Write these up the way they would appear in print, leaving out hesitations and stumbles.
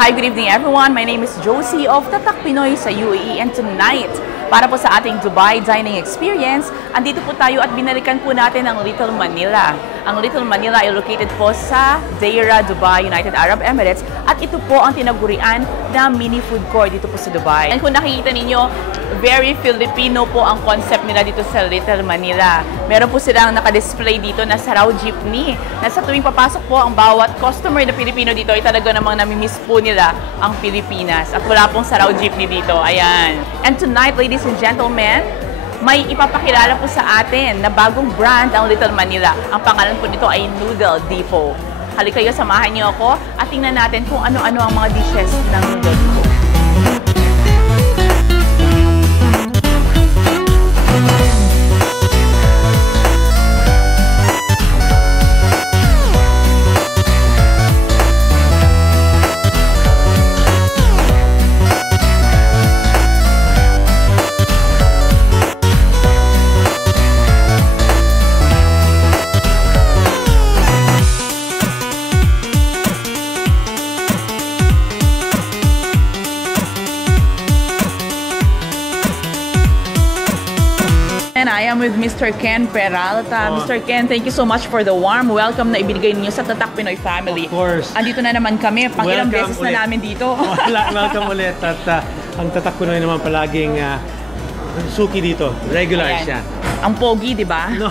Hi, good evening everyone. My name is Josie of Tatak Pinoy sa UAE, and tonight, para po sa ating Dubai dining experience, andito po tayo at binalikan po natin ang Little Manila. Ang Little Manila ay located po sa Deira, Dubai, United Arab Emirates, at ito po ang tinagurian na mini food court dito po sa Dubai. And kung nakikita ninyo, very Filipino po ang concept nila dito sa Little Manila. Meron po silang nakadisplay dito na Saraw Jeepney, na sa tuwing papasok po ang bawat customer na Pilipino dito ay talaga namang namimiss po nila ang Pilipinas. At wala pong Saraw Jeepney dito. Ayan. And tonight, ladies and gentlemen, may ipapakilala po sa atin na bagong brand ang Little Manila. Ang pangalan po nito ay Noodle Depot. Halika kayo, samahan niyo ako at tingnan natin kung ano-ano ang mga dishes ng Noodle Depot. And I am with Mr. Ken Peralta. Mr. Ken, thank you so much for the warm welcome na ibigay ninyo sa Tatak Pinoy family. Of course. Andito na naman kami. Pang ilang beses na namin dito. Welcome ulit. At ang Tatak Pinoy naman palaging suki dito. Regular siya. Ang pogi, di ba? No.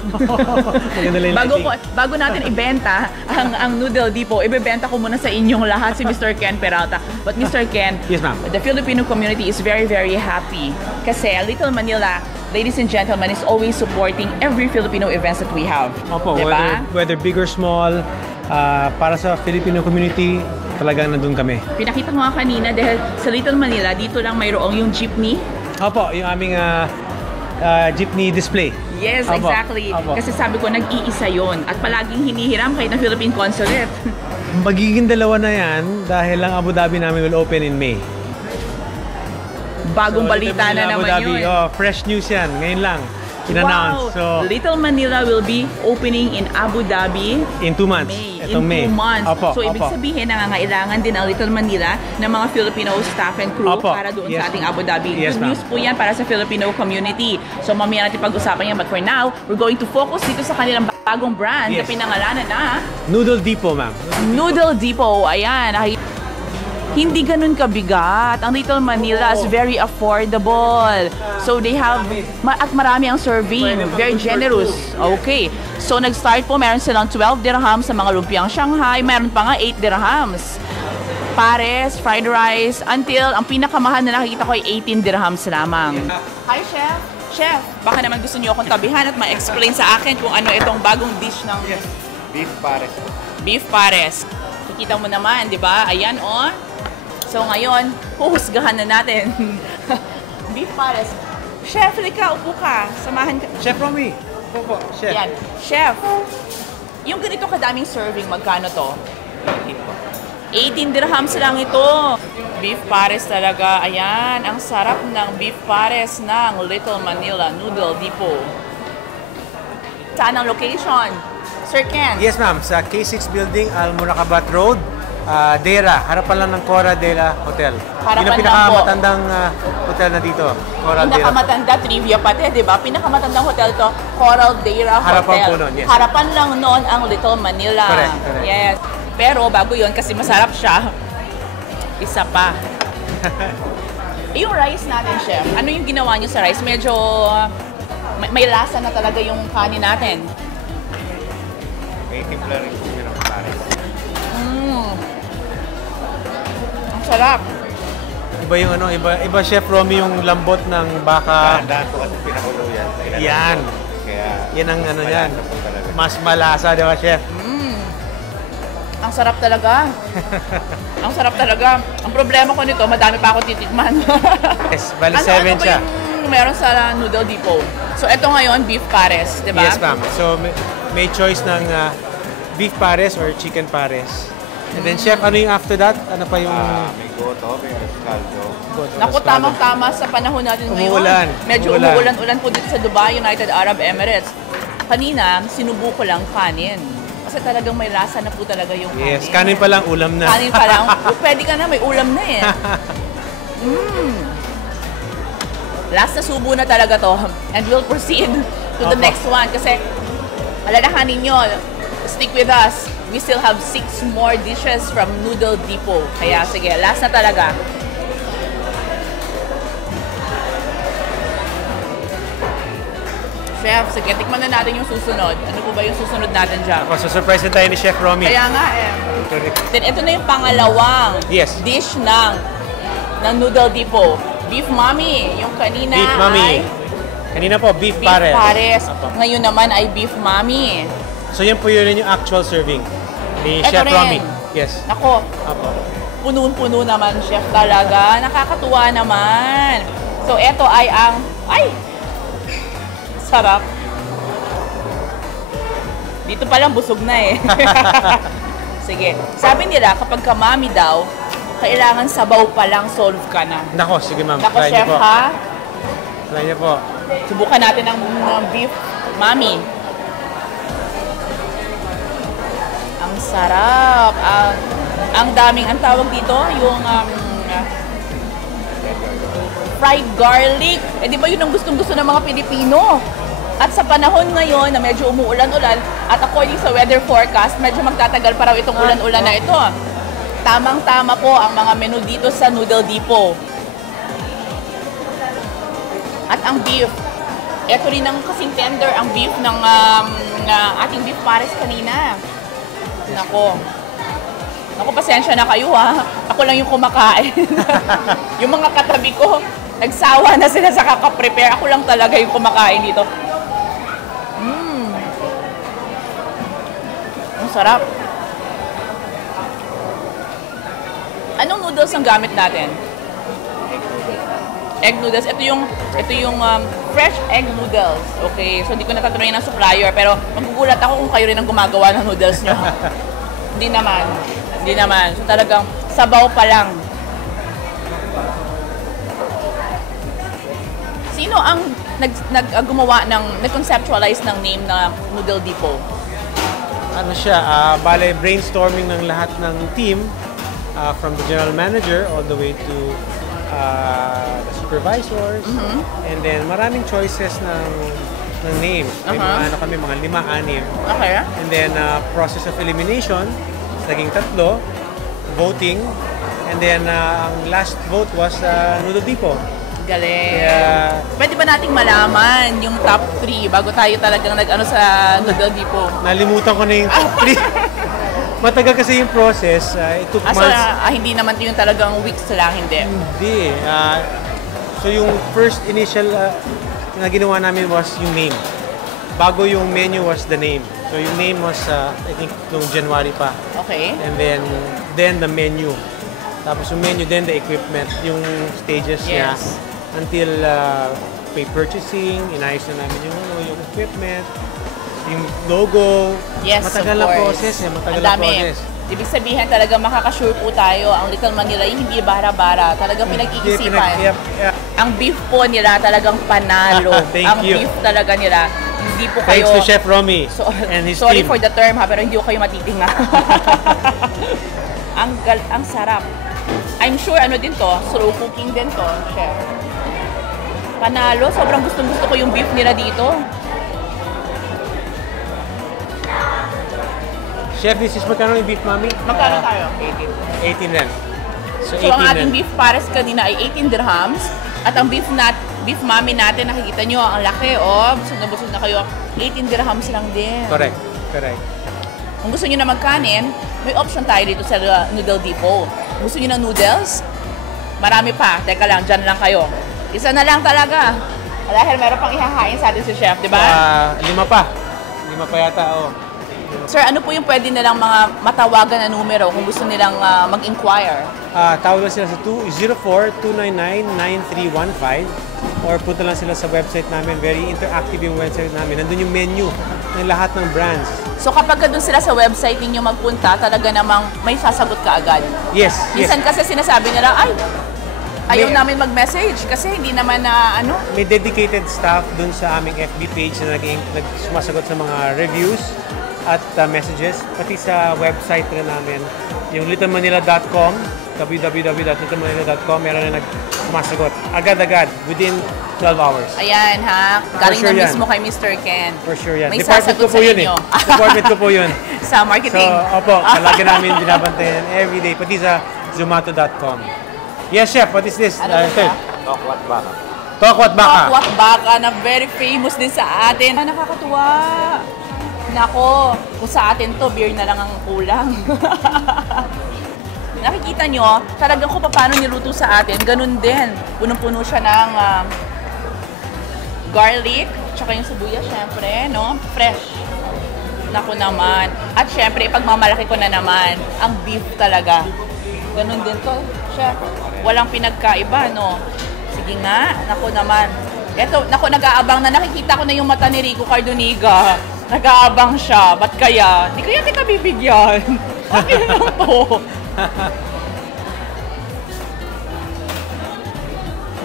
bago natin ibenta ang Noodle Depot, ibebenta ko muna sa inyong lahat si Mr. Ken Peralta. But Mr. Ken, yes, ma'am. The Filipino community is very, very happy. Kasi Little Manila, ladies and gentlemen, is always supporting every Filipino events that we have. Opo, diba? whether big or small, para sa Filipino community, talagang nandun kami. Pinakita ko nga kanina dahil sa Little Manila, dito lang mayroong yung jeepney. Opo, yung aming jeepney display. Yes, Opo. exactly. Opo. Kasi sabi ko, nag-iisa yon at palaging hinihiram kahit ng Philippine Consulate. Magiging dalawa na yan dahil ang Abu Dhabi namin will open in May. Bagong balita na naman yun. Fresh news yan. Ngayon lang. In-announce. Wow! So, Little Manila will be opening in Abu Dhabi in 2 months. May. In 2 months. Opo, so, ibig sabihin, nangangailangan din ang Little Manila ng mga Filipino staff and crew para doon sa ating Abu Dhabi. Yes, Good news po yan para sa Filipino community. So, mamaya natin pag-usapan yan. But for now, we're going to focus dito sa kanilang bagong brand na pinangalanan na Noodle Depot, ma'am. Noodle Depot. Ayan. Hindi ganun kabigat. Ang Little Manila is very affordable. So they have, at marami ang serving. Very generous. Okay. So nag-start po, meron silang 12 dirhams sa mga lumpiang Shanghai. Meron pa nga 8 dirhams. Pares, fried rice, until ang pinakamahal na nakikita ko ay 18 dirhams lamang. Hi, Chef. Chef, baka naman gusto niyo akong tabihan at ma-explain sa akin kung ano itong bagong dish ng Beef pares. Beef pares. Kikita mo naman, di ba? Ayan, oh. So ngayon, huhusgahan na natin. Beef pares. Chef, lika, upo ka. Samahan ka. Chef Romy. Opo, Chef. Yan. Chef, yung ganito kadaming serving, magkano to? 18 dirhams lang ito. Beef pares talaga. Ayan, ang sarap ng beef pares ng Little Manila Noodle Depot. Saan ang location? Sir Ken? Yes, ma'am. Sa K6 Building, Al Murakabat Road. Deira, harapan lang ng Cora Deira Hotel. Harapan yun ang pinakamatandang hotel na dito. Coral Pinakamatanda, trivia pati, di ba? Pinakamatandang hotel to, Coral Deira Hotel. Harapan po nun, yes. Harapan lang noon ang Little Manila. Correct. Yes. Pero bago yun, kasi masarap siya, isa pa. Yung rice natin, Chef, ano yung ginawa niyo sa rice? Medyo may lasa na talaga yung kanin natin. May timpla rin po ng pares. Sarap. Iba yung iba Chef Romy yung lambot ng baka. Daan po kasi pinakulo yan. Yan. Kaya yan ang yan. po talaga. Mas malasa, di ba, Chef? Ang sarap talaga. Ang sarap talaga. Ang problema ko nito, madami pa ako titikman. Yes, bali 7 siya. Yung meron sa Noodle Depot? So, ito ngayon, beef pares, di ba? Yes, ma'am. So, may choice ng beef pares or chicken pares. And then, Chef, ano yung after that? Ano pa yung... May goto, may caldo. Naku, tamang-tama sa panahon natin ngayon. Umuulan. Medyo umuulan-ulan po dito sa Dubai, United Arab Emirates. Kanina, sinubo ko lang kanin. Kasi talagang may lasa na po talaga yung kanin. Yes, kanin pa lang, ulam na. Kanin pa lang. Pwede ka na, may ulam na eh. Last na subo na talaga to. And we'll proceed to the next one. Kasi, alalahanin nyo, stick with us. We still have 6 more dishes from Noodle Depot. Kaya sige, last na talaga. Chef, sige, tikman na natin yung susunod. Ano po ba yung susunod natin dyan? Ako, so surprise na tayo ni Chef Romy. Kaya nga eh. Then ito na yung pangalawang dish ng Noodle Depot. Beef Mommy. Yung kanina Beef Mommy. ay Kanina po, beef beef pares. pares. Ngayon naman ay Beef Mommy. So yan po yun yung actual serving ni Ito Chef rin. Romy. Yes. Nako, Apo. punun-puno naman, chef talaga. Nakakatuwa naman. So ito ay ang... Ay! Sarap. Dito pa lang busog na eh. Sige. Sabi nila, kapag kamami daw, kailangan sabaw pa lang solve ka na. Nako, sige ma'am. Nako, Try niyo chef po. ha? Try niyo po. Subukan natin ang beef mami. Ang sarap. Ang daming, ang tawag dito, yung fried garlic. Eh, di ba yun ang gustong-gusto ng mga Pilipino? At sa panahon ngayon na medyo umuulan-ulan, at according sa weather forecast, medyo magtatagal pa raw itong ulan-ulan na ito. Tamang-tama po ang mga menu dito sa Noodle Depot. At ang beef, ito rin ang kasing tender ang beef ng ating beef pares kanina. Nako. Nako, pasensya na kayo ha. Ako lang yung kumakain. Yung mga katabi ko, nagsawa na sila sa kakaprepare. Ako lang talaga yung kumakain dito. Ang sarap. Anong noodles ang gamit natin? Egg noodles. Ito yung fresh egg noodles. Okay, so hindi ko natatanungin ng supplier, pero magugulat ako kung kayo rin ang gumagawa ng noodles nyo. Hindi naman. Hindi naman. So talagang sabaw pa lang. Sino ang gumawa nag-conceptualize ng name na Noodle Depot? Ano siya, bale brainstorming ng lahat ng team, from the general manager all the way to the supervisors, and then maraming choices ng name. May mga ano kami, mga 5-6. Okay. And then process of elimination, naging 3, voting, and then ang last vote was Noodle Depot. Galing. Kaya, Pwede ba nating malaman yung top 3 bago tayo talagang nag-ano sa Noodle Depot? nalimutan ko na yung top 3. Matagal kasi yung process. It took So, months. hindi naman yung talagang weeks lang, hindi. Hindi. So yung first initial na ginawa namin was yung name. Bago yung menu was the name. So yung name was, I think, noong January pa. Okay. And then the menu. Tapos yung menu, then the equipment, yung stages niya. Yes. Until pay purchasing, inayos na namin yung equipment, yung logo. Yes, matagal of na course. process eh, matagal Ang na dami. process. Ibig sabihin talaga makakasure po tayo, ang Little Manila hindi bara-bara. Talagang pinag-iisipan. Yep. Ang beef po nila talagang panalo. Thank ang you. beef talaga nila. Hindi po kayo... Thanks to Chef Romy and his sorry team. for the term ha, pero hindi ko kayo matitinga. ang sarap. I'm sure ano din to, slow cooking din to, chef. Panalo, sobrang gustong-gusto ko yung beef nila dito. Chef, this is magkano yung beef mami? Magkano tayo? 18 rin. So, So, ang 18 ating rin. beef pares kanina ay 18 dirhams. At ang beef mami natin, nakikita nyo, ang laki, oh. Busog na kayo. 18 dirhams lang din. Correct. Kung gusto nyo na magkanin, may option tayo dito sa Noodle Depot. Gusto nyo ng noodles? Marami pa. Teka lang, dyan lang kayo. Isa na lang talaga. Dahil meron pang ihahain sa atin si Chef, di ba? 5 pa. 5 pa yata, oh. Sir, ano po yung pwede nilang mga matawagan na numero kung gusto nilang mag-inquire? Tawag lang sila sa 204-299-9315 or punta lang sila sa website namin. Very interactive yung website namin. Nandun yung menu ng lahat ng brands. So kapag doon sila sa website ninyo magpunta, talaga namang may sasagot ka agad. Yes. Minsan kasi sinasabi nila, ay, ayaw may- namin mag-message kasi hindi naman na ano. May dedicated staff dun sa aming FB page na sumasagot sa mga reviews at messages. Pati sa website rin namin, yung littlemanila.com, www.littlemanila.com, meron na sumasagot. Agad-agad, within 12 hours. Ayan ha, galing sure na yan. mismo kay Mr. Ken. For sure yan. May Department sasagot ko po sa yun inyo. Department ko po yun. Sa So, marketing. opo, palagi namin binabantayan everyday, pati sa zomato.com. Yes, Chef, what is this? Ano ba Sir? siya? Tokwat baka. Tokwat baka. Tokwat baka na very famous din sa atin. Ah, nakakatuwa. Nako, kung sa atin to, beer na lang ang kulang. Nakikita nyo, talagang kung paano niluto sa atin, ganun din. Punong-puno siya ng garlic, tsaka yung sibuyas, syempre, no? Fresh. Naku naman. At syempre, ipagmamalaki ko na naman, ang beef talaga. Ganun din to, chef. Walang pinagkaiba, no? Sige nga, naku naman. Eto, naku, nag-aabang na. Nakikita ko na yung mata ni Rico Cardoniga. Nag-aabang siya. Ba't kaya? Di kaya kita bibigyan. Okay lang to.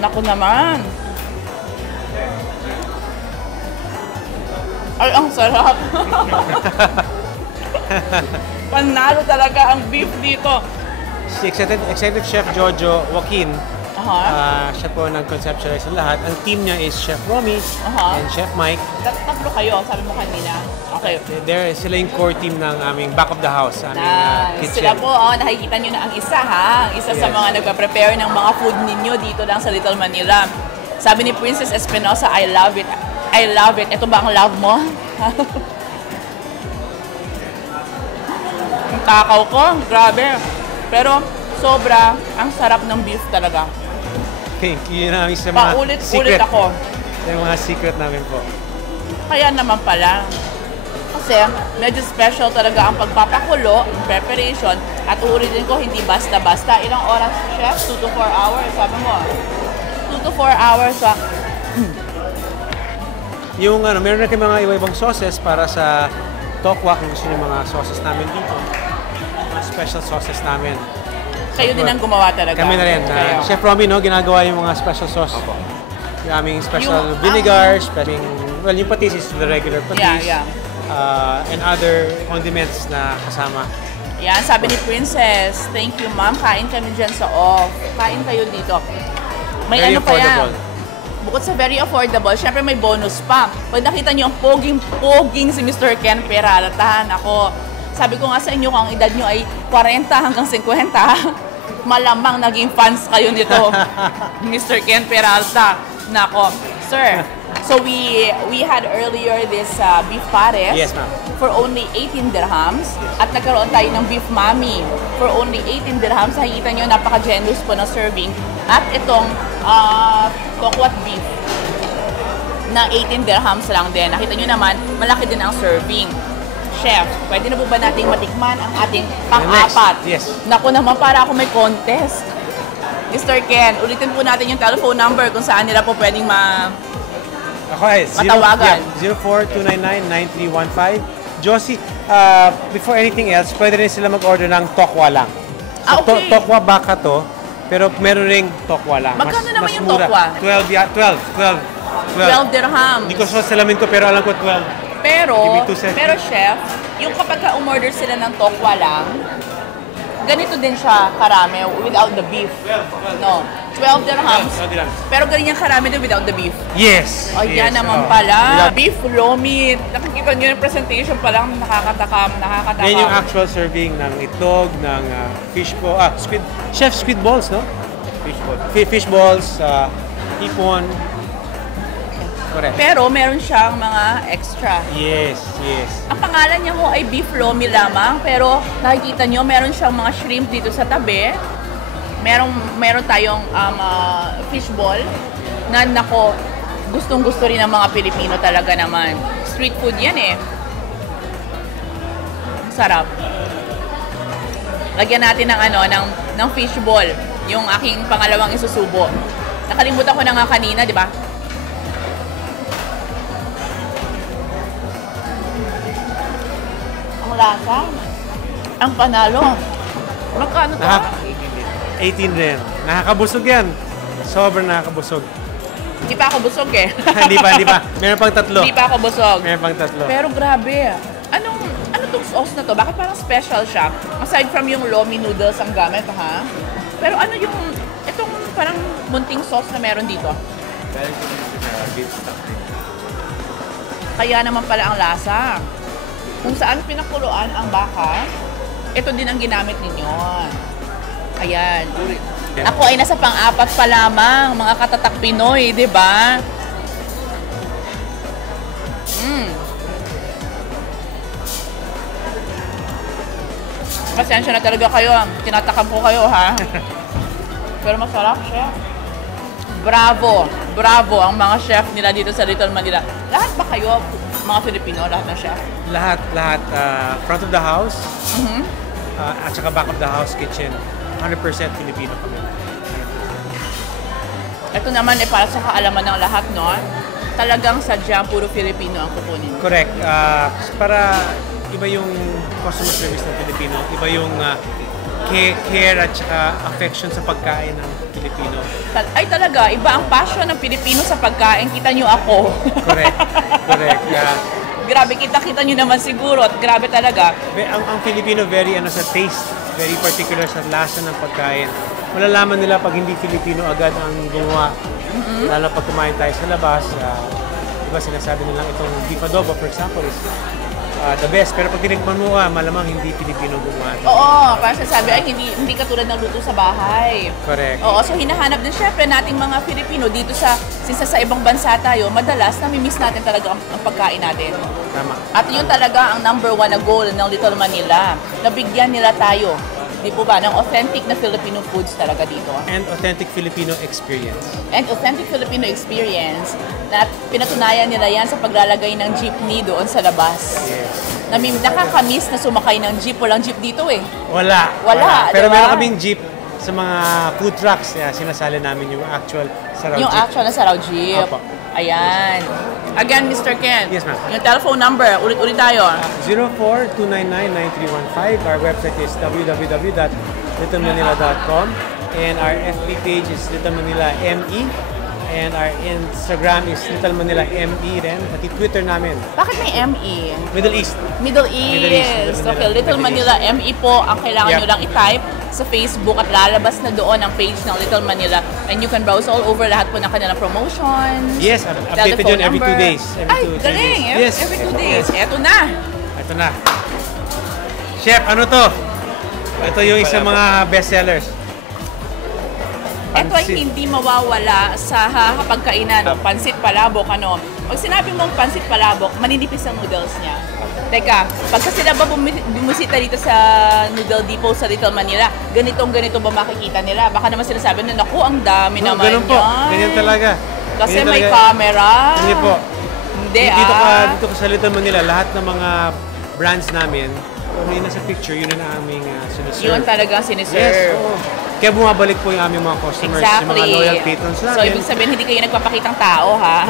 Naku naman. Ay, ang sarap. Panalo talaga ang beef dito. Si executive Chef Jojo Joaquin, siya po nag-conceptualize ng lahat. Ang team niya is Chef Romy and Chef Mike. Tatlo kayo, sabi mo kanina. Okay. Sila yung core team ng aming back of the house, aming kitchen. Sila po, nakikita nyo na ang isa ha. Ang isa sa Yes. mga nagpa-prepare ng mga food ninyo dito lang sa Little Manila. Sabi ni Princess Espinosa, I love it. I love it. Ito ba ang love mo? Ang takaw ko, grabe. Pero sobra, ang sarap ng beef talaga. Thank you namin sa mga Paulit-ulit ako. Yung mga secret namin po. Kaya naman pala. Kasi medyo special talaga ang pagpapakulo, preparation, at uulitin ko hindi basta-basta. Ilang oras, chef? 2 to 4 hours, sabi mo. 2 to 4 hours. Yung meron na kayong mga iba-ibang sauces para sa tokwa kung gusto niyo mga sauces namin dito. Mga special sauces namin. Kayo din ang gumawa talaga. Kami na rin. Kayo. Chef Romy, no, ginagawa yung mga special sauce. Yung aming special Yung- vinegar, well, yung patis is the regular patis. Yeah. And other condiments na kasama. Yan, sabi ni Princess, thank you ma'am, kain kami dyan sa off. Kain kayo dito. May Very ano pa yan. affordable. Bukod sa very affordable, syempre may bonus pa. Pag nakita niyo ang poging-poging si Mr. Ken Peralta, ako, sabi ko nga sa inyo, kung ang edad niyo ay 40 hanggang 50, malamang naging fans kayo nito. Mr. Ken Peralta. Nako, sir. So we had earlier this beef pares. Yes, ma'am. For only 18 dirhams. At nagkaroon tayo ng beef mami for only 18 dirhams. Nakikita nyo, napaka-generous po ng serving. At itong tokwat beef na 18 dirhams lang din. Nakita nyo naman, malaki din ang serving. Chef, pwede na po ba nating matikman ang ating pang-apat? Yes. Naku naman, para ako may contest. Mr. Ken, ulitin po natin yung telephone number kung saan nila po pwedeng Ako ay Matawagan. 04-299-9315. Josie, before anything else, pwede rin sila mag-order ng tokwa lang. So, Okay. Tokwa baka to, pero meron ring tokwa lang. Magkano naman yung mura. tokwa? 12 12 dirhams. Hindi ko salamin ko, pero alam ko 12. Pero, Give me 2 seconds. pero chef, yung kapag umorder sila ng tokwa lang, ganito din siya karami without the beef. No, 12 dirhams. 12 dirhams. Pero ganyan karami din without the beef. Yes. O yan yes, naman oh. pala. Without- Beef lomi. Nakikita nyo yung presentation pa lang, nakakatakam. Yan yung actual serving ng itlog, ng fish ball, squid balls, no? Fish ball. Fish balls, hipon. Correct. Pero meron siyang mga extra. Yes, yes. Ang pangalan niya ho ay beef lomi lamang, pero nakikita nyo, meron siyang mga shrimp dito sa tabi. Meron tayong fishball na nako, gustong-gusto rin ng mga Pilipino talaga naman. Street food yan eh. Sarap. Lagyan natin ng ng fishball, yung aking pangalawang isusubo. Nakalimutan ko na nga kanina, di ba? Ang lasa. Ang panalo. Magkano to? 18 din. Nakakabusog yan. Sobrang nakakabusog. Hindi pa ako busog eh. Hindi pa. Meron pang tatlo. Hindi pa ako busog. Meron pang tatlo. Pero grabe. Ano tong sauce na to? Bakit parang special siya? Aside from yung lomi noodles ang gamit, ha? Pero ano yung, itong parang munting sauce na meron dito? Dahil ko sa beef stock din. Kaya naman pala ang lasa. Kung saan pinakuluan ang baka, ito din ang ginamit ninyo. Ayan. Ako ay nasa pang-apat pa lamang, mga katatak Pinoy, di ba? Pasensya na talaga kayo. Tinatakam ko kayo, ha? Pero masarap siya. Bravo ang mga chef nila dito sa Little Manila. Lahat ba kayo, mga Filipino, lahat na chef? Lahat. Front of the house, at saka back of the house kitchen. 100% Filipino kami. Ito naman para sa kaalaman ng lahat, no? Talagang sadyang puro Filipino ang kukunin. Correct. Para iba yung customer service ng Filipino, iba yung care at saka affection sa pagkain ng Filipino. Ay talaga, iba ang passion ng Pilipino sa pagkain. Kita nyo ako. Correct. Grabe, kita nyo naman siguro at grabe talaga. Ang Filipino very sa taste, very particular sa lasa ng pagkain. Malalaman nila pag hindi Filipino agad ang gumawa. Lalo pag kumain tayo sa labas, diba sinasabi nilang itong beef adobo, for example, is the best. Pero pag tinikman mo malamang hindi Filipino gumawa. Oo, para sasabi ay hindi katulad ng luto sa bahay. Correct. Oo, so hinahanap din syempre nating mga Filipino dito since sa ibang bansa tayo, madalas nami-miss natin talaga ang pagkain natin. Tama. At yun talaga ang number 1 na goal ng Little Manila. Nabigyan nila tayo, di po ba, ng authentic na Filipino foods talaga dito. And authentic Filipino experience. And authentic Filipino experience na pinatunayan nila yan sa paglalagay ng jeepney doon sa labas. Yes. Nakakamiss na sumakay ng jeep. Walang jeep dito eh. Wala. Pero diba? meron kaming jeep sa mga food trucks. Sinasali namin yung actual saraw Yung jeep. actual na saraw jeep. Opo. Ayan. Again, Mr. Ken. Yes, ma'am. Yung telephone number, ulit-ulit tayo. 04-299-9315. Our website is www.littlemanila.com and our FB page is Little Manila ME and our Instagram is Little Manila ME rin. Pati Twitter namin. Bakit may ME? Middle East. Middle East. Okay, Little Manila ME po ang kailangan nyo lang i-type sa Facebook at lalabas na doon ang page ng Little Manila. And you can browse all over lahat po ng kanilang promotions. Yes, updated yun every 2 days. Galing! Every 2 days. Eto na! Ito na. Chef, ano to? Ito yung isang mga bestsellers. Ito ay hindi mawawala sa hapagkainan. Pansit palabok, ano. Pag sinabi mong pansit palabok, maninipis ang noodles niya. Teka, pagka sila ba bumisita dito sa Noodle Depot sa Little Manila, ganito ba makikita nila? Baka naman sinasabi na, naku, ang dami naman ganun po. yan. Ganyan talaga. Kasi Ganyan may talaga. camera. Hindi po. Hindi Dito ka sa Little Manila, lahat ng mga brands namin, kung yun nasa picture, yun ang aming siniserve. Yun talaga siniserve. Yes, oo. Kaya bumabalik po yung aming mga customers, yung mga loyal patrons namin. So, ibig sabihin, hindi kayo nagpapakitang tao, ha?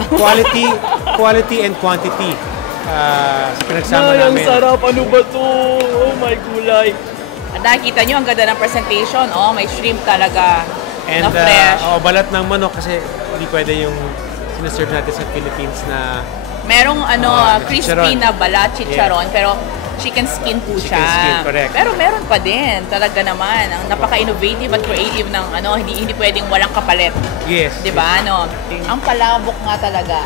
Quality and quantity sa pinagsama namin. Ang sarap! Ano ba to? Oh my gulay! At nakikita nyo, ang ganda ng presentation. Oh, may shrimp talaga. And na fresh. balat ng manok kasi hindi pwede yung sinaserve natin sa Philippines na merong crispy chicharon. na balat, chicharon, pero chicken skin po siya. Chicken skin, correct. Pero meron pa din, talaga naman. Ang napaka-innovative at creative ng hindi pwedeng walang kapalit. Yes. 'Di ba? Ang palabok nga talaga.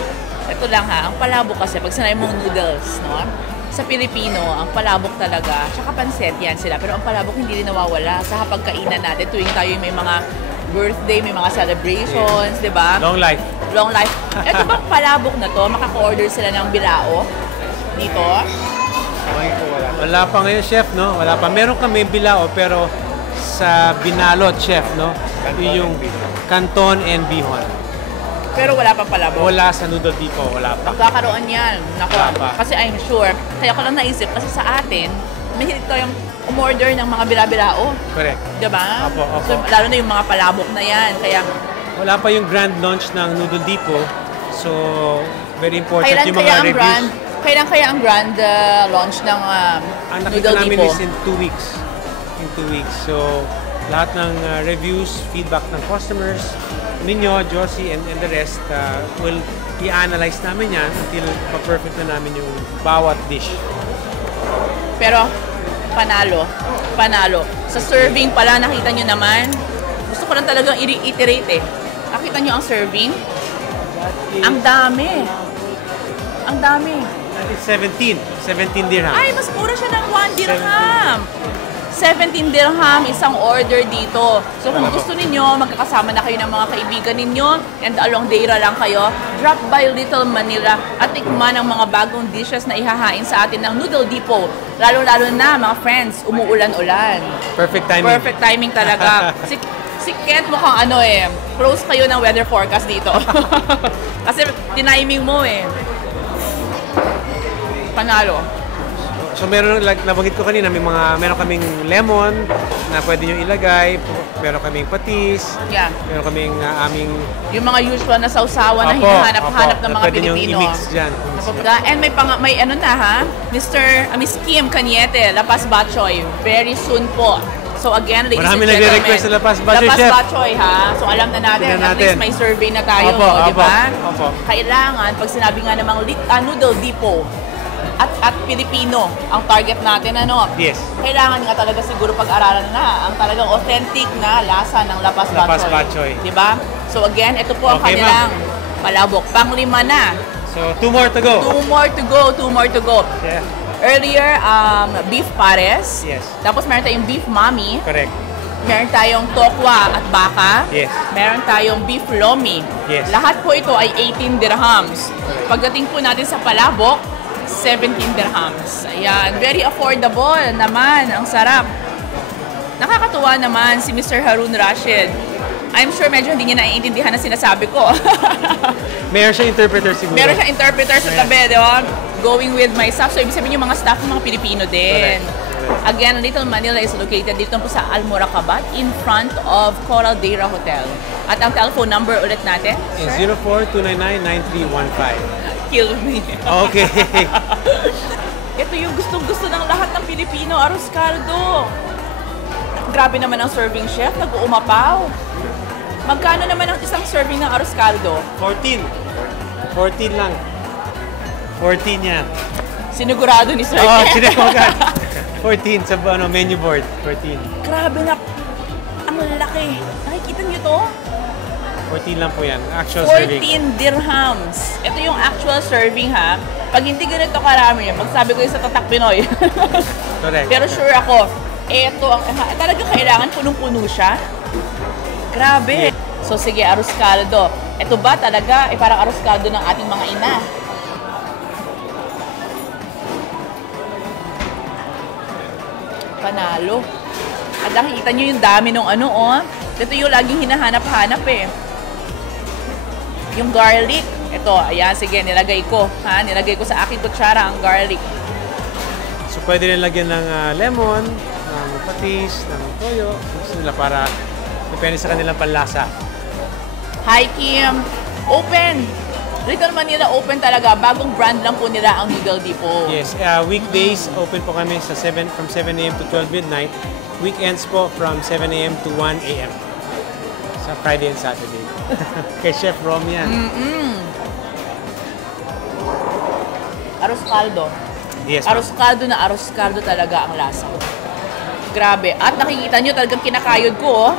Ito lang ang palabok kasi pag sinabi mong noodles, no? Sa Pilipino, ang palabok talaga, tsaka pansit yan sila. Pero ang palabok hindi rin nawawala sa hapagkainan natin tuwing tayo may mga birthday, may mga celebrations, 'di ba? Long life. Long life. Ito bang palabok na to, makaka-order sila ng bilao dito? Wala pa ngayon, chef, no? Wala pa. Meron kami bilao, pero sa binalot, chef, no? Yung canton and bihon. Pero wala pa palabok. Wala sa Noodle Depot, wala pa. Magkakaroon yan. Naku, Wala pa. kasi I'm sure, kaya ko lang naisip, kasi sa atin, mahilig tayong umorder ng mga bila-bilao. Correct. Diba? Opo. So, lalo na yung mga palabok na yan. Kaya, Wala pa yung grand launch ng Noodle Depot. So, very important kailan yung kaya mga ang reviews. kailan kaya ang grand launch ng Ang nakita Noodle namin Depot? is in 2 weeks. In 2 weeks. So, lahat ng reviews, feedback ng customers, ninyo, Josie, and the rest, will i-analyze namin yan until pa-perfect na namin yung bawat dish. Pero, panalo. Panalo. Sa serving pala, nakita nyo naman, gusto ko lang talagang i-reiterate eh. Nakita nyo ang serving? Ang dami. Ang dami. It's 17 dirham. Ay, mas mura siya ng 1 dirham. 17 dirham, isang order dito. So kung gusto ninyo, magkakasama na kayo ng mga kaibigan ninyo and along Deira lang kayo, drop by Little Manila at tikman ang mga bagong dishes na ihahain sa atin ng Noodle Depot. Lalo-lalo na, mga friends, umuulan-ulan. Perfect timing. Perfect timing talaga. Si Kent mukhang ano eh, close kayo ng weather forecast dito. Kasi tiniming mo eh. Panalo. So meron, like nabanggit ko kanina, meron kaming lemon na pwede nyo ilagay, meron kaming patis, Yeah. meron kaming aming... Yung mga usual na sausawan na hinahanap-hanap ng mga pwede nyo Pilipino. i-mix dyan. And may ano na ha, Miss Kim Caniete, Lapas Batchoy, very soon po. So again, ladies Marami and gentlemen, nagre-request sa Lapas Batchoy, Lapas Chef. Batchoy ha. So alam na natin, at least may survey na tayo, di ba? Opo. Kailangan, pag sinabi nga namang Noodle Depot, at Pilipino ang target natin, ano? Yes. Kailangan nga talaga siguro pag-aralan na ang talagang authentic na lasa ng Lapas Batchoy. Di ba? So again, ito po ang Okay, kanilang palabok. Pang-5 na. So 2 more to go. 2 more to go. Yeah. Earlier, beef pares. Yes. Tapos meron tayong beef mami. Correct. Meron tayong tokwa at baka. Yes. Meron tayong beef lomi. Yes. Lahat po ito ay 18 dirhams. Pagdating po natin sa palabok, 17 dirhams. Ayan, very affordable naman. Ang sarap. Nakakatuwa naman si Mr. Harun Rashid. I'm sure medyo hindi niya naiintindihan na sinasabi ko. Meron siya interpreter siguro. Meron siyang interpreter sa tabi, di ba? Going with my staff. So, ibig sabihin yung mga staff ng mga Pilipino din. Correct. Again, Little Manila is located dito po sa Al Murakabat in front of Coral Deira Hotel. At ang telephone number ulit natin? Is 04-299-9315. Kill me. Okay. Ito yung gustong-gusto ng lahat ng Pilipino, arroz caldo. Grabe naman ang serving chef, nag-uumapaw. Magkano naman ang isang serving ng arroz caldo? 14 lang. 14 yan. Sinigurado ni Sir. Oh, sinakogan. 14 sa menu board. 14. Grabe na. Ang laki. Nakikita niyo to? 14 lang po yan. Actual 14 serving. dirhams. Ito yung actual serving ha. Pag hindi ganito karami, magsabi ko yung sa Tatak Pinoy. Correct. Pero sure ako, ito, talaga kailangan punong-puno siya. Grabe. So sige, arroz caldo. Ito ba talaga, parang arroz caldo ng ating mga ina? Panalo. At nakikita nyo yung dami ng ano, oh. Ito yung laging hinahanap-hanap eh. Yung garlic. Ito, ayan, sige, nilagay ko. Ha? Nilagay ko sa aking kutsara ang garlic. So pwede rin lagyan ng lemon, ng patis, ng toyo. Gusto nila para depende sa kanilang panlasa. Hi, Kim. Open. Little Manila open talaga. Bagong brand lang po nila ang Noodle Depot. Yes, weekdays open po kami sa from 7 a.m. to 12 midnight. Weekends po from 7 a.m. to 1 a.m. Sa Friday and Saturday. Kay Chef Rom yan. Arroz caldo. Yes, ma'am. Arroz caldo talaga ang lasa. Grabe. At nakikita nyo talagang kinakayod ko, oh,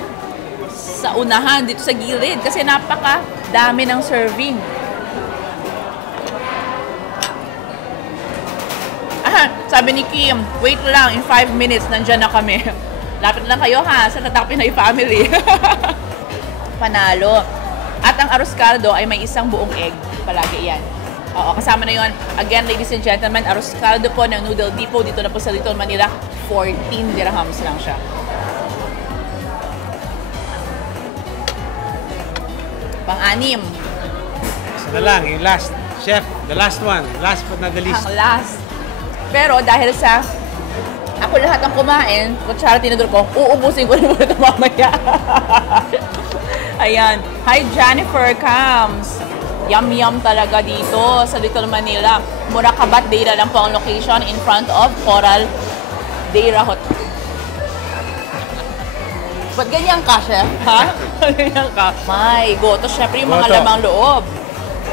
sa unahan, dito sa gilid. Kasi napaka dami ng serving. Sabi ni Kim, wait lang, in 5 minutes, nandyan na kami. Lapit lang kayo ha, sa Tatak Pinoy family. Panalo. At ang arroz caldo ay may isang buong egg. Palagi yan. Oo, kasama na yon. Again, ladies and gentlemen, arroz caldo po ng Noodle Depot. Dito na po sa Little Manila, 14 dirhams lang siya. Pang-anim. Isa na lang, yung last. Chef, the last one. Last but not the least. Ang last. Pero dahil sa ako lahat ang kumain, kutsara tinador ko, uubusin ko na muna ito mamaya. Ayan. Hi, Jennifer Cams. Yum talaga dito sa Little Manila. Murakabat Deira lang po ang location in front of Coral Deira Hotel. Ba't ganyan ka, chef? Ha? Ganyan ka? May, goto, syempre yung mga Goto. lamang loob.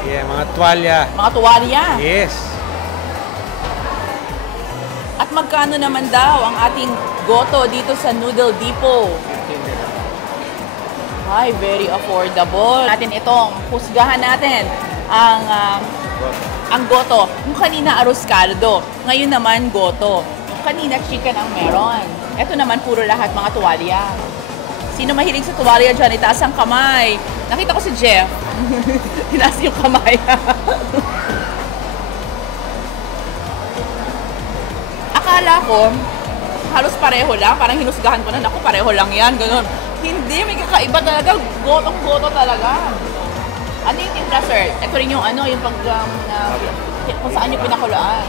Yeah, mga tuwalya. Mga tuwalya. Yes. At magkano naman daw ang ating goto dito sa Noodle Depot? Ay, very affordable. Natin itong husgahan natin ang goto. Yung kanina arroz caldo, ngayon naman goto. Yung kanina chicken ang meron. Ito naman puro lahat mga tuwalya. Sino mahilig sa tuwalya dyan? Itaas ang kamay. Nakita ko si Jeff. Tinaas yung kamay. Akala ko, halos pareho lang. Parang hinusgahan ko na, naku, pareho lang yan. Ganun. Hindi, may kakaiba talaga. Gotong-goto talaga. Ano yung timpla, sir? Ito rin yung ano, yung pag, kung saan yung pinakulaan.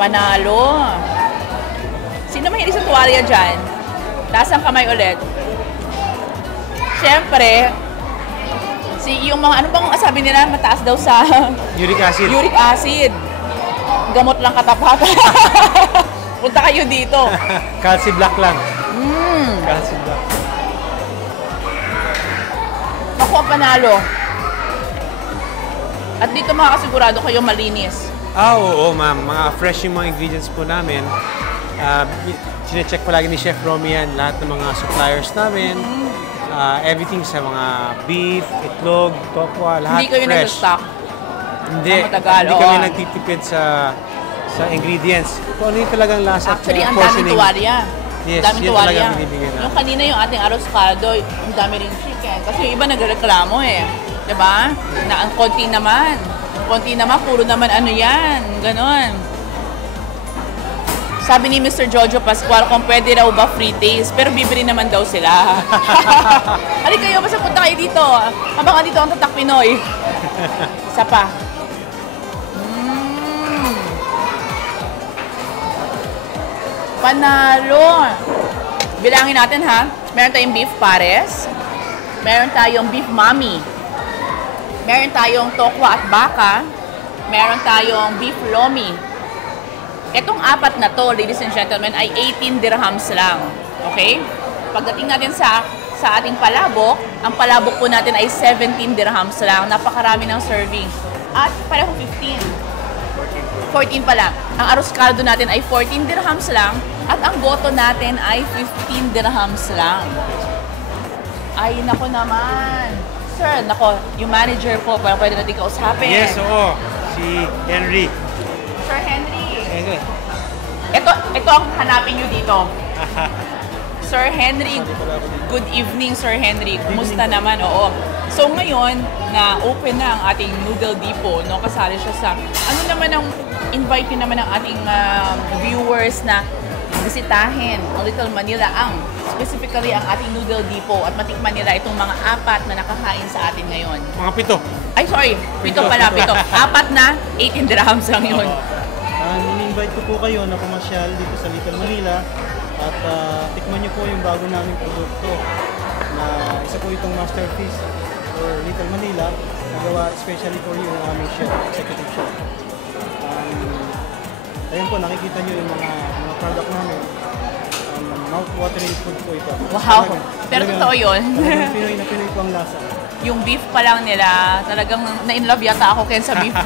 Panalo. Sino mahilig sa tuwalya dyan? Taas ang kamay ulit. Siyempre, yung mga, ano bang sabi nila, mataas daw sa Uric acid. uric acid. Gamot lang katapatan. Punta kayo dito. Calci black lang. Calci black. Naku, ang panalo. At dito makakasigurado kayo malinis. Oo, ma'am. Mga fresh yung mga ingredients po namin. Sinecheck palagi ni Chef Romy yan, lahat ng mga suppliers namin. Everything sa mga beef, itlog, tokwa, lahat Hindi kayo fresh. nag-stock. Hindi. Ang matagal, Hindi kami oo. nagtitipid sa ingredients. Kung ano yung talagang lasa at Actually, ang daming tuwalya. Yes, Daming yun tuwalya. talagang binibigyan namin. Yung kanina yung ating arroz caldo, ang dami rin chicken. Kasi yung iba nagreklamo eh. Diba? Na ang konti naman. Ang konti naman, puro naman ano yan. Ganon. Sabi ni Mr. Jojo Pascual kung pwede raw ba free taste, pero bibili naman daw sila. Halika kayo, basta punta kayo dito. Habang dito ang Tatak Pinoy. Isa pa. Panalo! Bilangin natin ha. Meron tayong beef pares. Meron tayong beef mami. Meron tayong tokwa at baka. Meron tayong beef lomi. Itong apat na to, ladies and gentlemen, ay 18 dirhams lang. Okay? Pagdating natin sa ating palabok, ang palabok po natin ay 17 dirhams lang. Napakarami ng serving. At parehong 15. 14 pala. Ang arroz caldo natin ay 14 dirhams lang. At ang goto natin ay 15 dirhams lang. Ay, nako naman. Sir, nako, yung manager po, parang pwede natin kausapin. Yes, oo. Si Henry. Sir Henry. Henry. Ito ang hanapin nyo dito. Sir Henry, good evening Sir Henry. Kumusta naman? Oo. So ngayon, na open na ang ating Noodle Depot, no? Kasali siya sa, ano naman ang, invite nyo naman ang ating viewers na bisitahin ang Little Manila, specifically ang ating Noodle Depot at matikman nila itong mga apat na nakakain sa atin ngayon. Mga 7. Ay, sorry. 7 pala, 7. Apat na, 18 dirhams lang yun. Ini-invite ko po kayo na pumasyal dito sa Little Manila at tikman niyo po yung bago naming produkto na isa po itong masterpiece for Little Manila, nagawa especially for you ng aming chef, executive chef. Ayan po, nakikita niyo yung mga product namin. Mouth-watering food po ito. Wow! Pero totoo yun. Talagang Pinoy na Pinoy po ang lasa. Yung beef pa lang nila, talagang na-inlove yata ako kaya sa beef.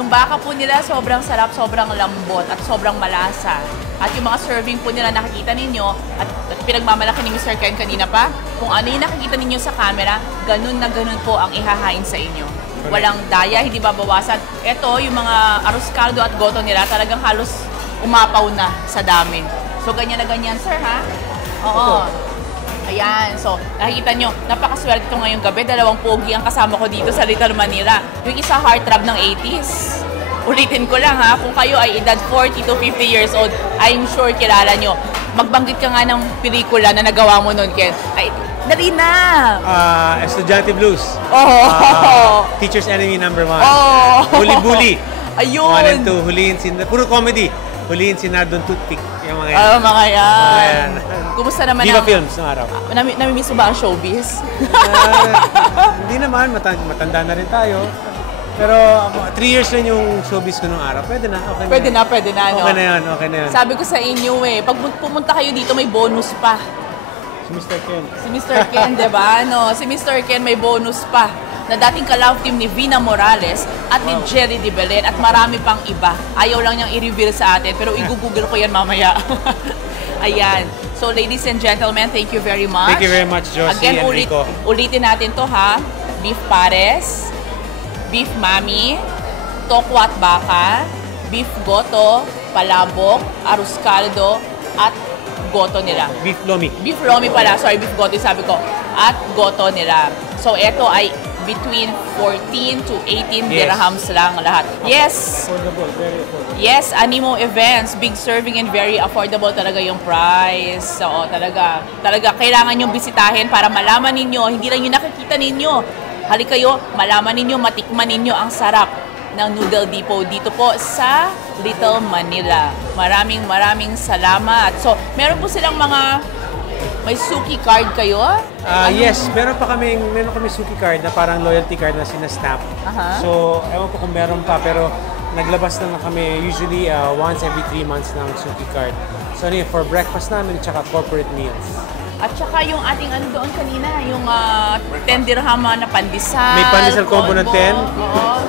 Yung baka po nila, sobrang sarap, sobrang lambot, at sobrang malasa. At yung mga serving po nila nakikita ninyo, at pinagmamalaki ni Mr. Ken kanina pa, kung ano yung nakikita ninyo sa camera, ganun na ganun po ang ihahain sa inyo. Walang daya, hindi babawasan. Ito, yung mga arroz caldo at goto nila, talagang halos umapaw na sa dami. So, ganyan na ganyan, sir, ha? Oo. Ayan, so nakikita nyo, napakaswerte ko ngayong gabi. 2 pogi ang kasama ko dito sa Little Manila. Yung isa heartthrob ng 80s. Ulitin ko lang ha, kung kayo ay edad 40 to 50 years old, I'm sure kilala nyo. Magbanggit ka nga ng pelikula na nagawa mo noon, Ken. Ay, dali na! Estudyante Blues. Oh! Teacher's Enemy #1. Oh! Bully. Ayun! 1 and 2, huliin si... Puro comedy. Huliin si Nardon Toothpick. Yung mga yan. Oh, mga yan. Mga Kumusta naman Viva ang... Films ng araw. Namimiss mo ba ang showbiz? Hindi naman, matanda na rin tayo. Pero 3 years na yung showbiz ko nung araw. Pwede na, okay na. Pwede na, no? Okay na yun, okay na yun. Sabi ko sa inyo pag pumunta kayo dito, may bonus pa. Si Mr. Ken. Si Mr. Ken, di ba? No, si Mr. Ken may bonus pa na dating ka-love team ni Vina Morales at ni Jerry De Belen at marami pang iba. Ayaw lang niyang i-reveal sa atin pero i-google ko yan mamaya. Ayan. So ladies and gentlemen, thank you very much. Thank you very much, Josie Again, and Rico. ulitin natin to ha. Beef pares, beef mami, tokwat baka, beef goto, palabok, arroz caldo, at goto nila. Beef lomi. Beef lomi pala, sorry, beef goto sabi ko. At goto nila. So ito ay between 14 to 18 Yes. dirhams lang lahat. Yes! Affordable, very affordable. Yes, Animo Events, big serving and very affordable talaga yung price. Oo, talaga kailangan nyo bisitahin para malaman ninyo, hindi lang yung nakikita ninyo. Halika kayo, malaman ninyo, matikman ninyo ang sarap ng Noodle Depot dito po sa Little Manila. Maraming salamat. So, meron po silang may suki card kayo? Yes, meron kami suki card na parang loyalty card na sinastamp. Aha. So, ewan ko kung meron pa, pero naglabas na kami usually once every 3 months ng suki card. So, for breakfast namin, tsaka corporate meals. At saka yung ating doon kanina, yung 10 dirham na pandesal. May pandesal combo ng 10. Oo.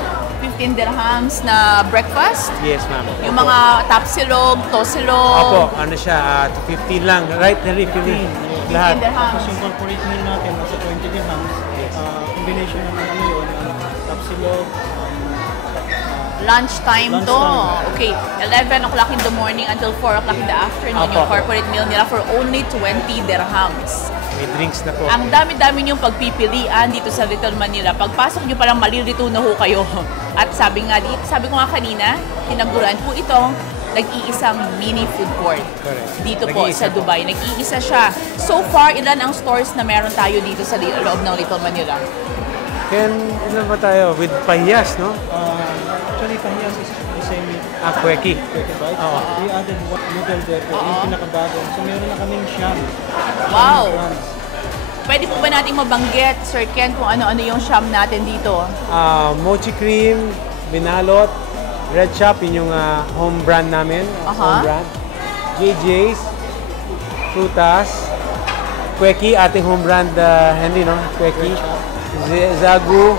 15 dirhams na breakfast. Yes, ma'am. Yung mga tapsilog, tosilog. Opo, ano siya, 15 lang. Right, Henry? 15 lahat. 15 dirhams. Tapos yung corporate meal natin, nasa 20 dirhams. Combination ng yun, tapsilog, Lunchtime to. Lunchtime. Okay, 11 o'clock in the morning until 4 o'clock in the afternoon. Apo. Yung corporate meal nila for only 20 dirhams. May drinks na po. Ang dami-dami niyong pagpipilian dito sa Little Manila. Pagpasok niyo parang malilito na ho kayo. At sabi ko nga kanina, tinaguran po itong nag-iisang mini food court. Correct. Dito po Nag-iisa sa po. Dubai. Nag-iisa siya. So far, ilan ang stores na meron tayo dito sa loob ng Little Manila? Ilan ba tayo? With pahiyas, no? actually, Pahiyas is the same with Kweki. Cricket Bite. Oo. We added Noodle Depot, yung pinakabago. So meron na kaming Sham. Wow! Brands. Pwede po ba nating mabanggit, Sir Ken, kung ano-ano yung sham natin dito? Mochi cream, binalot, Red Shop, yun yung home brand namin. Aha. Home brand. JJ's, Frutas, Kweki, ating home brand, Henry, no? Kweki. Zagu,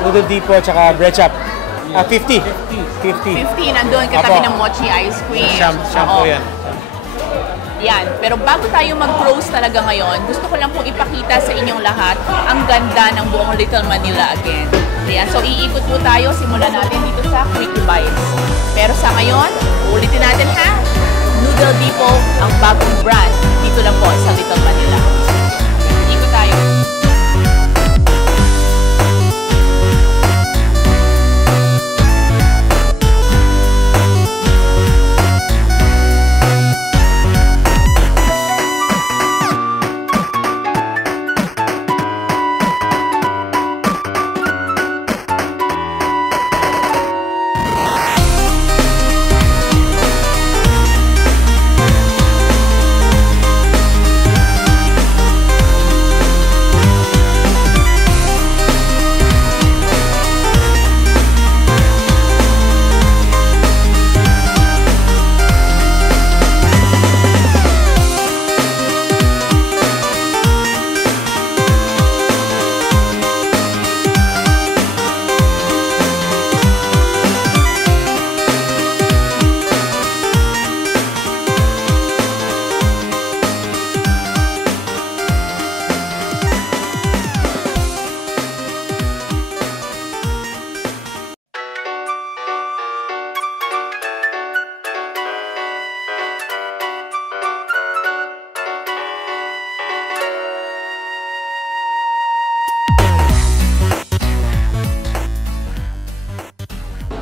Noodle Depot, tsaka Bread Shop. 50. 50. 15, nandun katabi Apo. ng mochi ice cream. Sham Oo. po yan. Yan. Pero bago tayo mag-close talaga ngayon, gusto ko lang pong ipakita sa inyong lahat ang ganda ng buong Little Manila again. Ayan. So, iikot po tayo. Simulan natin dito sa Quick Bites. Pero sa ngayon, ulitin natin ha. Noodle Depot, ang bagong brand. Dito lang po sa Little Manila. Ikot tayo.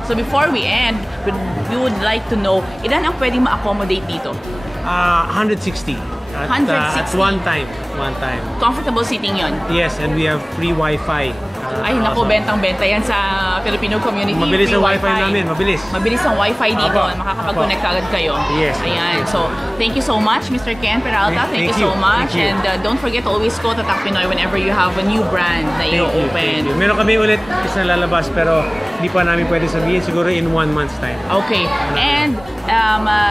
So before we end, we would like to know, ilan ang pwedeng ma-accommodate dito? 160. At 160. one time. Comfortable seating yon. Yes, and we have free Wi-Fi. Ay, naku, bentang-benta yan sa Filipino community. Mabilis Free ang Wi-Fi namin, mabilis. Mabilis ang Wi-Fi dito. Apo. Makakapag-connect agad kayo. Yes. Ayan. So, thank you so much, Mr. Ken Peralta. Thank you so much. Thank you. And don't forget to always go to Tak Pinoy whenever you have a new brand na Thank you. i-open. Meron kami ulit isang lalabas, pero di pa namin pwede sabihin, siguro in 1 month's time. Okay. And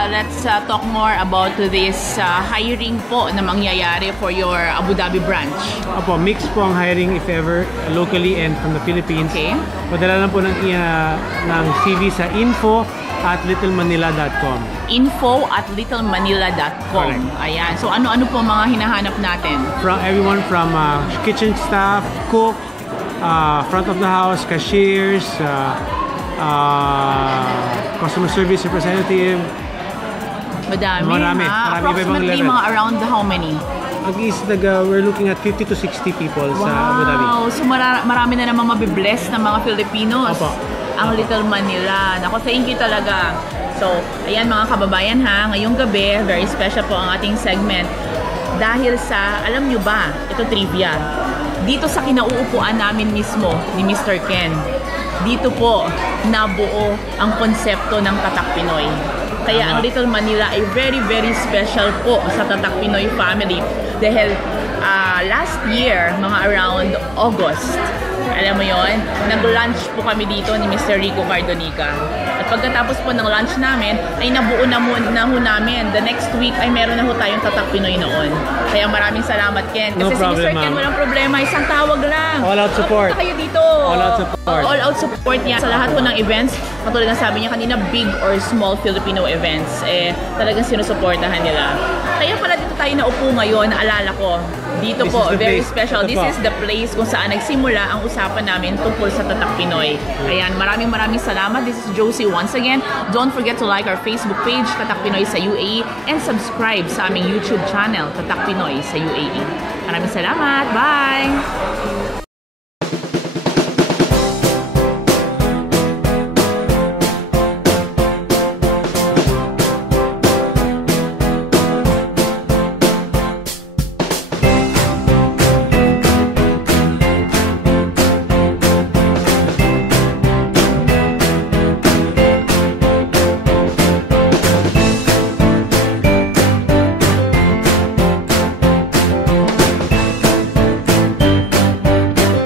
let's talk more about this hiring po na mangyayari for your Abu Dhabi branch. Opo, mix po ang hiring if ever, locally and from the Philippines. Okay. Padala lang po ng CV sa info@littlemanila.com. info@littlemanila.com. Correct. Ayan. So ano-ano po mga hinahanap natin? From everyone from kitchen staff, cook, front of the house, cashiers, customer service representative. Madami, Marami. ha? Marami, iba-ibang Approximately level. mga around how many? We're looking at 50 to 60 people sa Abu Dhabi. Wow! So marami na naman mabibless ng mga Filipinos. Opo. Ang Little Manila. Naku, thank you talaga. So, ayan mga kababayan ha, ngayong gabi, very special po ang ating segment. Dahil sa, alam nyo ba, ito trivia, dito sa kinauupuan namin mismo ni Mr. Ken, dito po nabuo ang konsepto ng Tatak Pinoy. Kaya ang Little Manila ay very, very special po sa Tatak Pinoy family. Dahil last year, mga around August, alam mo yon, nag-lunch po kami dito ni Mr. Rico Cardonica. At pagkatapos po ng lunch namin, ay nabuo na ho namin. The next week ay meron na ho tayong Tatak Pinoy noon. Kaya maraming salamat, Ken. Kasi No si problem, Mr. Ken, ma'am. walang problema. Isang tawag lang. All out support. Punta kayo dito. All out support. All out support niya sa lahat po ng events. Katulad ng sabi niya kanina, big or small Filipino events. Talagang sinusuportahan nila. Kaya pala dito tayo naupo ngayon, naalala ko. Dito This po, is the very place. special. Ito This po. is the place kung saan nagsimula ang usapan namin tungkol sa Tatak Pinoy. Ayan, maraming salamat. This is Josie once again. Don't forget to like our Facebook page, Tatak Pinoy sa UAE, and subscribe sa aming YouTube channel, Tatak Pinoy sa UAE. Maraming salamat. Bye!